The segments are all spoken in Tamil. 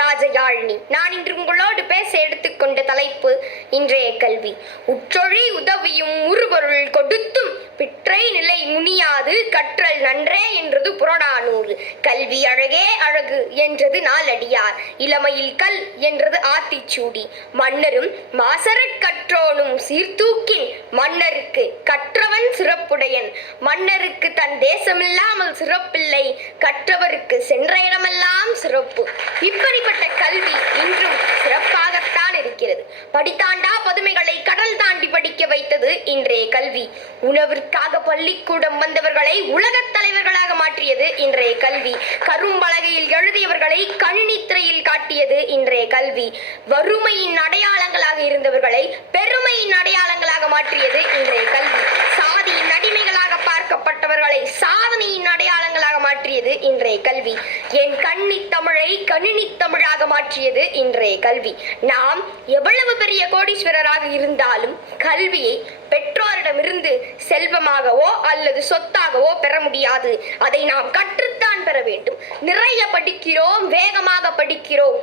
ராஜயாழினி. நான் இன்று உங்களோடு பேச எடுத்துக்கொண்ட தலைப்பு இன்றைய கல்வி. உற்றொழி உதவியும் உருபொருள் கொடுத்தும் பிற்றை நிலை முனியாது கற்றல் நன்றே என்றது புறநானூறு. கல்வி அழகே அழகு என்றது நாலடியார். இளமையில் கல் என்றது ஆத்திச்சூடி. மன்னரும் மாசறக் கற்றோனும் சீர்தூக்கின் மன்னருக்கு கற்றவன் சிறப்புடையன். மன்னருக்கு தன் தேசமில்லாமல் சிறப்பில்லை, கற்றவருக்கு சென்ற இடமெல்லாம் சிறப்பு. இப்படிப்பட்ட கல்வி இன்றும் சிறப்பாகத்தான் இருக்கிறது. படித்தாண்டா பதுமைகளை கடல் தாண்டி படிக்க வைத்தது இன்றைய கல்வி. உணவிற்காக பள்ளிக்கூடம் வந்தவர்களை உலகத் தலைவர்களாக மாற்றியது இன்றைய கல்வி. கரும்பலகையில் எழுதியவர்களை கணினித்திரையில் காட்டியது இன்றைய கல்வி. வறுமையின் அடையாளங்களாக இருந்தவர்களை பெருமையின் அடையாளங்களாக மாற்றியது இன்றைய கல்வி. சாதியின் அடிமைகளாக பார்க்கப்பட்டவர்களை சாதனையின் அடையாளங்களாக மாற்றியது இன்றைய கல்வி. என் கன்னி தமிழை கணினி தமிழாக மாற்றியது இன்றைய கல்வி. நாம் எவ்வளவு பெரிய கோடீஸ்வரராக இருந்தாலும் கல்வியை பெற்றோரிடமிருந்து செல்வமாகவோ அல்லது சொத்தாகவோ பெற முடியாது. அதை நாம் கற்றுத்தான் பெற வேண்டும். நிறைய படிக்கிறோம், வேகமாக படிக்கிறோம்.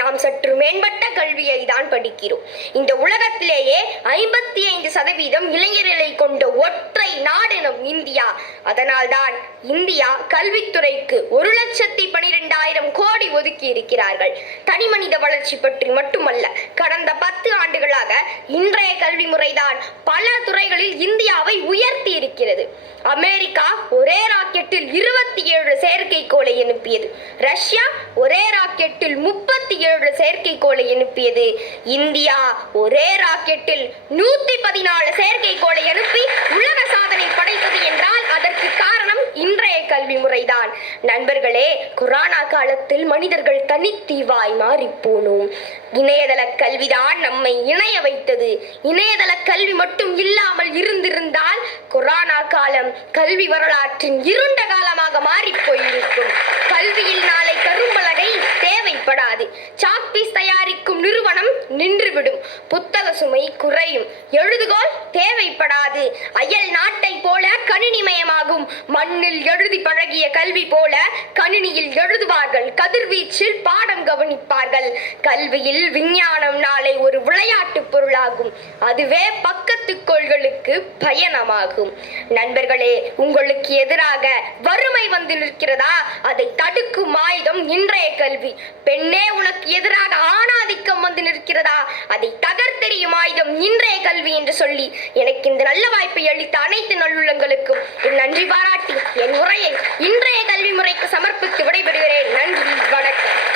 நாம் சற்று மேம்பட்ட கல்வியை தான் படிக்கிறோம். இந்த உலகத்திலேயே 55% இளைஞர்களை கொண்ட ஒற்றை நாடு நம் இந்தியா. அதனால்தான் இந்தியா கல்வித்துறைக்கு 1,12,000 கோடி ஒதுக்கி இருக்கிறார்கள். தனிமனித வளர்ச்சி பற்றி மட்டுமல்ல, கடந்த 10 ஆண்டுகளாக இன்றைய கல்வி முறைதான் பல துறைகளில் இந்தியாவை உயர்த்தி இருக்கிறது. அமெரிக்கா ஒரே ராக்கெட்டில் 27 செயற்கைக்கோளை அனுப்பியது. ரஷ்யா ஒரே ராக்கெட்டில் 37 செயற்கைக்கோளை அனுப்பியது. இந்தியா ஒரே ராக்கெட்டில் 114 செயற்கைக்கோளை அனுப்பி உலக சாதனை படைத்தது என்றால் அதற்கு காரணம் இன்றைய கல்வி முறைதான். நண்பர்களே, கொரோனா காலத்தில் மனிதர்கள் தனித்தீவாய் மாறிப்போனோம். இணையதள கல்விதான் நம்மை இணைய வைத்தது. இணையதள கல்வி மட்டும் இல்லாமல் இருந்திருந்தால் கொரோனா காலம் கல்வி வரலாற்றின் இருண்ட காலமாக மாறி போயிருக்கும். கல்வியில் நாளை கரும்பலகை தேவைப்படாது. சாக்பீஸ் தயாரிக்கும் நிறுவனம் நின்றுவிடும். புத்தக சுமை குறையும். எழுதுகோல் தேவைப்படாது. அயல் நாட்டை போல கணினிமயமாகும். மண்ணில் எழுதி பழகிய கல்வி போல கணினியில் எழுதுவார்கள். கதிர்வீச்சில் பாடம் கவனிப்பார்கள். கல்வியில் விஞ்ஞானம் நாளை ஒரு விளையாட்டு பொருளாகும். அதுவே பக்கத்து கோள்களுக்கு பயணமாகும். நண்பர்களே, உங்களுக்கு எதிராக வறுமை வந்து நிற்கிறதா? அதை தடுக்கும் ஆயுதம் இன்றைய கல்வி. பெண்ணே, உனக்கு எதிராக ஆணாதிக்கம் வந்து நிற்கிறதா? அதை தகர்த்தெறியும் ஆயுதம் இன்றைய கல்வி என்று சொல்லி எனக்கு இந்த நல்ல வாய்ப்பை அளித்த அனைத்து நல்லுள்ளங்களுக்கும் நன்றி பாராட்டி என் உரையை இன்றைய கல்வி முறைக்கு சமர்ப்பித்து விடைபெறுகிறேன். நன்றி, வணக்கம்.